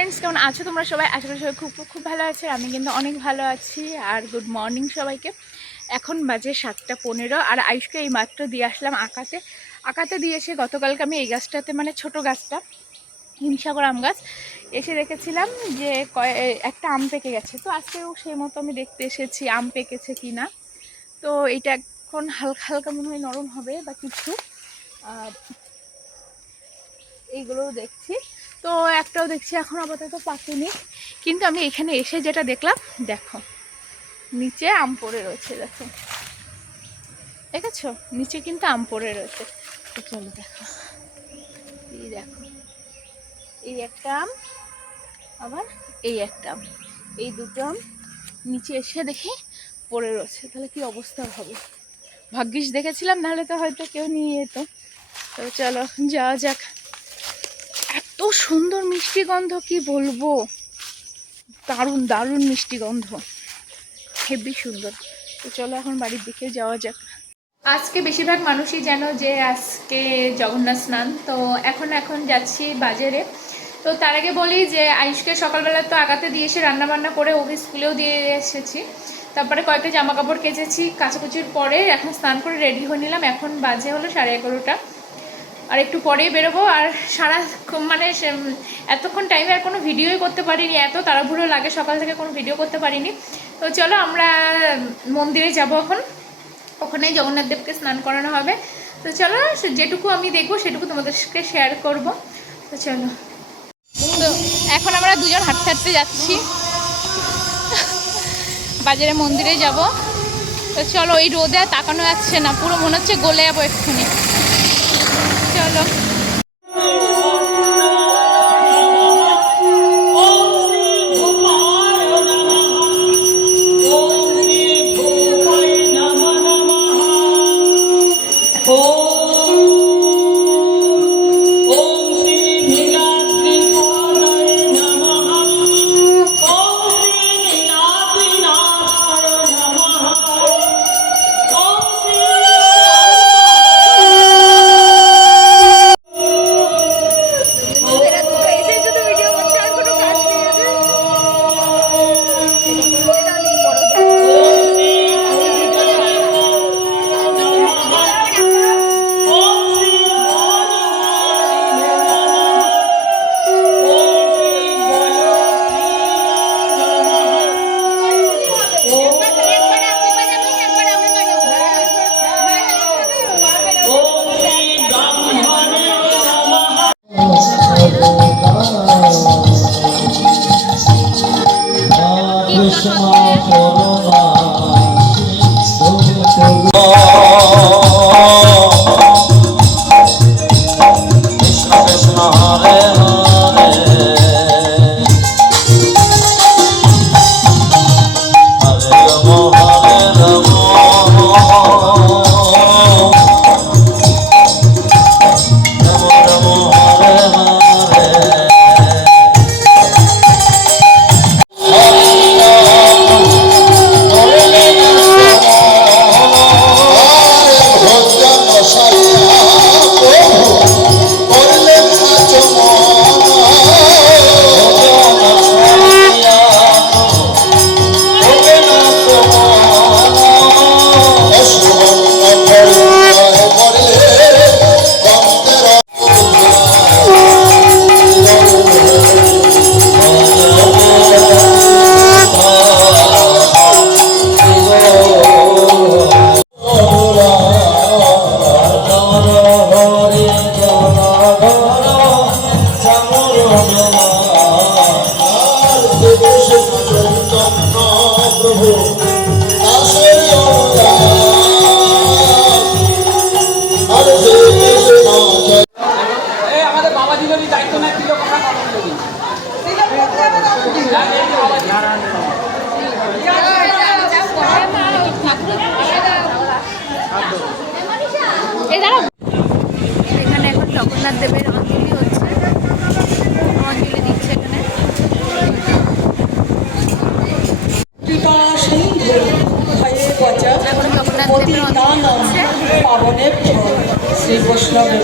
Friends, কেমন আছো তোমরা সবাই? আশা করি সবাই খুব খুব ভালো আছে। আমি কিন্তু অনেক ভালো আছি। আর গুড মর্নিং সবাইকে। এখন বাজে 7:15 আর আয়ুষকে এই মাত্র দিয়ে আসলাম আঁকাতে দিয়ে এসে গতকালকে আমি এই গাছটাতে, মানে ছোট গাছটা, হিমসাগর আম গাছ, এসে দেখেছিলাম যে একটা আম পেকে গেছে। তো আজকেও সেই মতো আমি দেখতে এসেছি আম পেকেছে কি না। তো এটা এখন হালকা হালকা মনে হয় নরম হবে বা কিছু। আর এইগুলোও দেখছি, তো একটাও দেখছি এখন আপাতত পাকেনি। কিন্তু আমি এখানে এসে যেটা দেখলাম, দেখো নিচে আম পড়ে রয়েছে। দেখেছো নিচে কিন্তু আম পড়ে রয়েছে। তো চলো দেখো, দেখো এই একটা আম, আবার এই একটা আম, এই দুটো আম নিচে এসে দেখি পড়ে রয়েছে। তাহলে কি অবস্থা হবে? ভাগ্যিস দেখেছিলাম, নাহলে তো হয়তো কেউ নিয়ে যেত। তো চলো যাওয়া যাক। এত সুন্দর মিষ্টি গন্ধ, কি বলবো, দারুণ দারুণ মিষ্টি গন্ধ, হেবি সুন্দর। তো চলো এখন বাড়ির দিকে যাওয়া যাক। আজকে বেশিরভাগ মানুষই জানো যে আজকে জগন্নাথ স্নান। তো এখন যাচ্ছি বাজারে। তো তার আগে বলি যে আয়ুষকে সকালবেলা তো আগাতে দিয়ে এসে রান্নাবান্না করে ওকে স্কুলেও দিয়ে এসেছি। তারপরে কয়েকটা জামা কাপড় কেচেছি, কাচাকুচির পরে এখন স্নান করে রেডি হয়ে নিলাম। এখন বাজে হলো 11:30। আর একটু পরেই বেরোবো। আর সারা মানে এতক্ষণ টাইমে আর কোনো ভিডিওই করতে পারিনি, এত তাড়াহুড়ো লাগে, সকাল থেকে কোনো ভিডিও করতে পারিনি। তো চলো আমরা মন্দিরে যাব এখন, ওখানেই জগন্নাথ দেবকে স্নান করানো হবে। তো চলো যেটুকু আমি দেখবো সেটুকু তোমাদেরকে শেয়ার করব। তো চলো, তো এখন আমরা দুজন হাঁটতে হাঁটতে যাচ্ছি, বাজারে মন্দিরে যাব। তো চলো, এই রোদে আর তাকানো যাচ্ছে না, পুরো মনে হচ্ছে গলে যাবো এক্ষুনি। চলো। এখানে এখন জগন্নাথ দেবের অঞ্জলি হচ্ছে, অঞ্জলি দিচ্ছে এখানে। এখন জগন্নাথ দেবের অঞ্জলি হচ্ছে। শ্রী বৈষ্ণবের